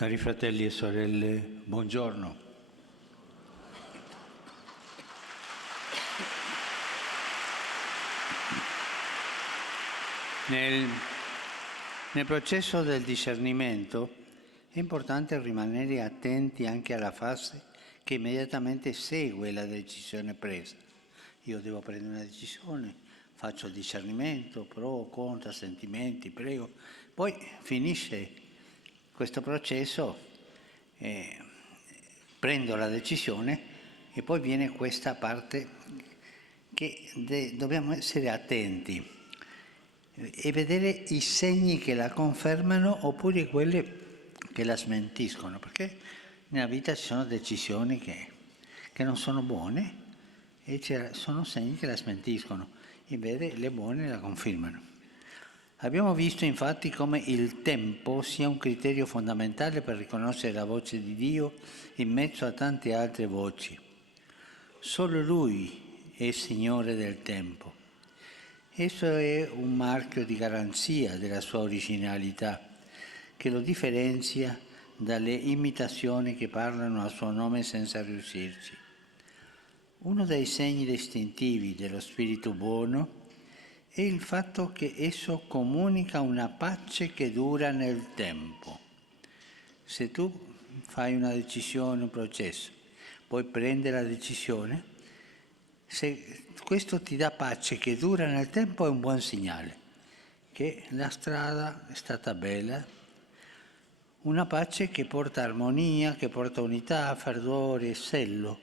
Cari fratelli e sorelle, buongiorno. Nel processo del discernimento è importante rimanere attenti anche alla fase che immediatamente segue la decisione presa. Io devo prendere una decisione, faccio il discernimento, pro, contro, sentimenti, prego. Poi finisce questo processo, prendo la decisione e poi viene questa parte che dobbiamo essere attenti e vedere i segni che la confermano oppure quelli che la smentiscono, perché nella vita ci sono decisioni che non sono buone e sono segni che la smentiscono, invece le buone la confermano. Abbiamo visto infatti come il tempo sia un criterio fondamentale per riconoscere la voce di Dio in mezzo a tante altre voci. Solo Lui è Signore del tempo. Esso è un marchio di garanzia della sua originalità, che lo differenzia dalle imitazioni che parlano a suo nome senza riuscirci. Uno dei segni distintivi dello Spirito buono è il fatto che esso comunica una pace che dura nel tempo. Se tu fai una decisione, un processo, poi prendi la decisione, se questo ti dà pace che dura nel tempo è un buon segnale, che la strada è stata bella, una pace che porta armonia, che porta unità, fervore, sello.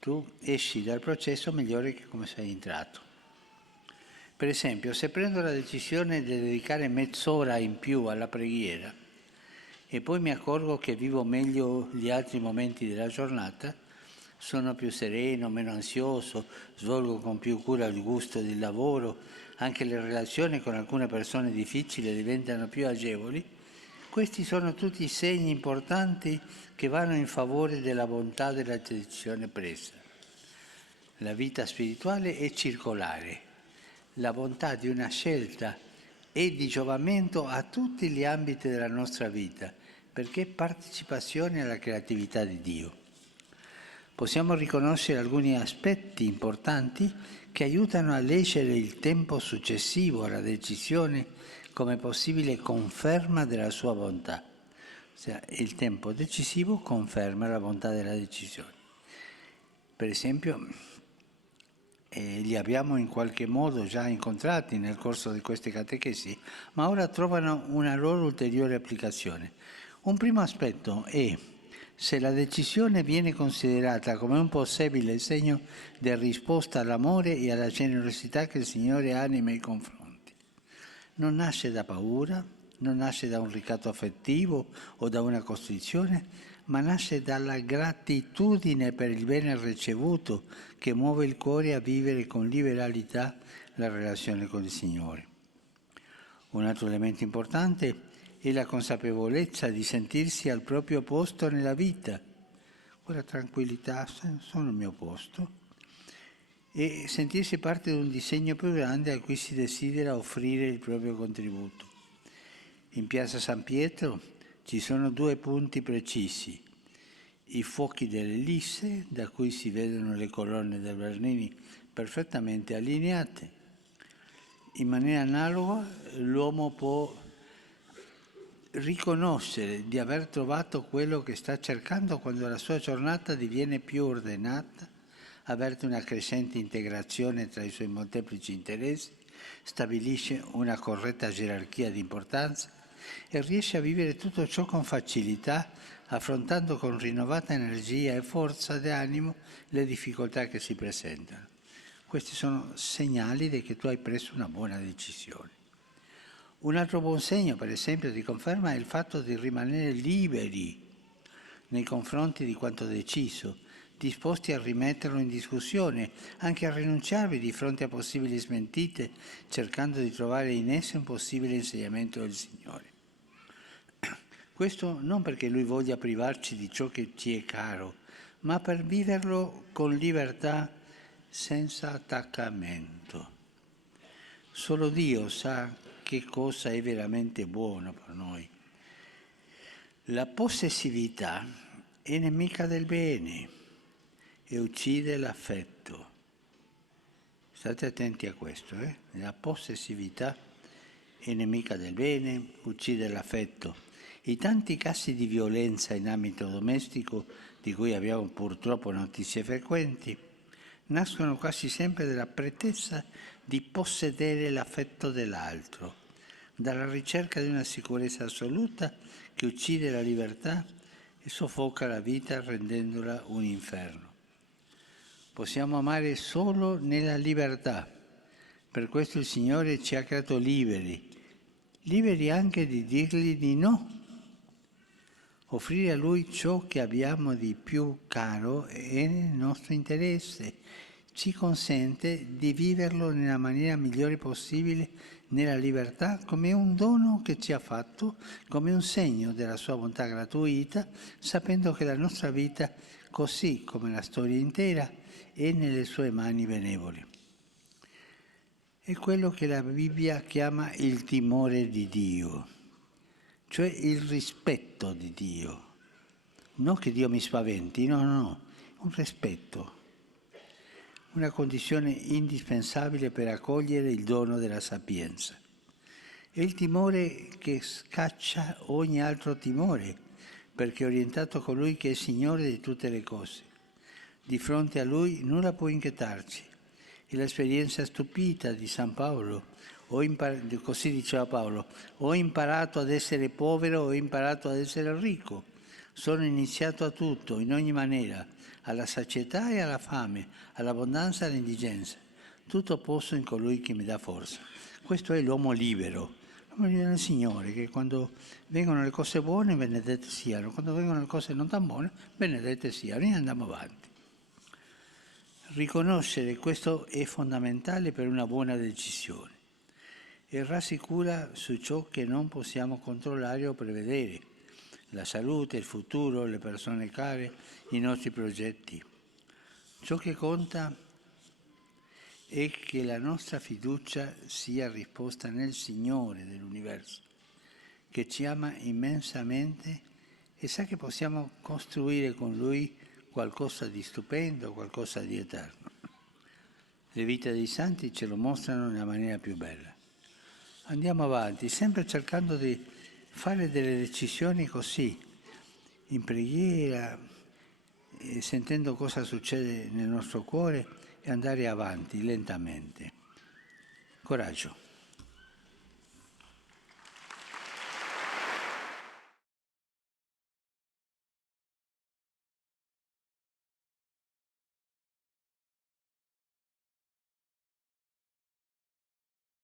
Tu esci dal processo migliore che come sei entrato. Per esempio, se prendo la decisione di dedicare mezz'ora in più alla preghiera e poi mi accorgo che vivo meglio gli altri momenti della giornata, sono più sereno, meno ansioso, svolgo con più cura il gusto del lavoro, anche le relazioni con alcune persone difficili diventano più agevoli, questi sono tutti segni importanti che vanno in favore della bontà della decisione presa. La vita spirituale è circolare. La bontà di una scelta è di giovamento a tutti gli ambiti della nostra vita, perché è partecipazione alla creatività di Dio. Possiamo riconoscere alcuni aspetti importanti che aiutano a leggere il tempo successivo alla decisione come possibile conferma della sua bontà. Ossia, il tempo decisivo conferma la bontà della decisione. Per esempio, li abbiamo in qualche modo già incontrati nel corso di queste catechesi, ma ora trovano una loro ulteriore applicazione. Un primo aspetto è se la decisione viene considerata come un possibile segno di risposta all'amore e alla generosità che il Signore ha nei miei confronti. Non nasce da paura, non nasce da un ricatto affettivo o da una costrizione, ma nasce dalla gratitudine per il bene ricevuto che muove il cuore a vivere con liberalità la relazione con il Signore. Un altro elemento importante è la consapevolezza di sentirsi al proprio posto nella vita, quella tranquillità, sono al mio posto, e sentirsi parte di un disegno più grande a cui si desidera offrire il proprio contributo. In Piazza San Pietro ci sono due punti precisi, i fuochi dell'Elisse, da cui si vedono le colonne del Bernini perfettamente allineate. In maniera analoga l'uomo può riconoscere di aver trovato quello che sta cercando quando la sua giornata diviene più ordinata, avverte una crescente integrazione tra i suoi molteplici interessi, stabilisce una corretta gerarchia di importanza e riesce a vivere tutto ciò con facilità, affrontando con rinnovata energia e forza di animo le difficoltà che si presentano. Questi sono segnali di che tu hai preso una buona decisione. Un altro buon segno, per esempio, di conferma è il fatto di rimanere liberi nei confronti di quanto deciso, disposti a rimetterlo in discussione, anche a rinunciarvi di fronte a possibili smentite, cercando di trovare in esse un possibile insegnamento del Signore. Questo non perché Lui voglia privarci di ciò che ci è caro, ma per viverlo con libertà, senza attaccamento. Solo Dio sa che cosa è veramente buono per noi. La possessività è nemica del bene e uccide l'affetto. State attenti a questo, La possessività è nemica del bene, uccide l'affetto. I tanti casi di violenza in ambito domestico, di cui abbiamo purtroppo notizie frequenti, nascono quasi sempre dalla pretesa di possedere l'affetto dell'altro, dalla ricerca di una sicurezza assoluta che uccide la libertà e soffoca la vita rendendola un inferno. Possiamo amare solo nella libertà. Per questo il Signore ci ha creato liberi, liberi anche di dirgli di no. Offrire a Lui ciò che abbiamo di più caro è nel nostro interesse. Ci consente di viverlo nella maniera migliore possibile, nella libertà, come un dono che ci ha fatto, come un segno della sua bontà gratuita, sapendo che la nostra vita, così come la storia intera, è nelle sue mani benevoli. È quello che la Bibbia chiama il timore di Dio, cioè il rispetto di Dio. Non che Dio mi spaventi, no, un rispetto, una condizione indispensabile per accogliere il dono della sapienza. È il timore che scaccia ogni altro timore, perché è orientato a colui che è Signore di tutte le cose. Di fronte a Lui nulla può inquietarci. E l'esperienza stupita di San Paolo, così diceva Paolo, ho imparato ad essere povero, ho imparato ad essere ricco, sono iniziato a tutto, in ogni maniera, alla sazietà e alla fame, all'abbondanza e all'indigenza. Tutto posso in colui che mi dà forza. Questo è l'uomo libero. L'uomo libero del Signore, che quando vengono le cose buone, benedette siano, quando vengono le cose non tan buone, benedette siano, e andiamo avanti. Riconoscere questo è fondamentale per una buona decisione e rassicura su ciò che non possiamo controllare o prevedere, la salute, il futuro, le persone care, i nostri progetti. Ciò che conta è che la nostra fiducia sia riposta nel Signore dell'universo, che ci ama immensamente e sa che possiamo costruire con Lui qualcosa di stupendo, qualcosa di eterno. Le vite dei santi ce lo mostrano nella maniera più bella. Andiamo avanti, sempre cercando di fare delle decisioni così, in preghiera, sentendo cosa succede nel nostro cuore e andare avanti lentamente. Coraggio.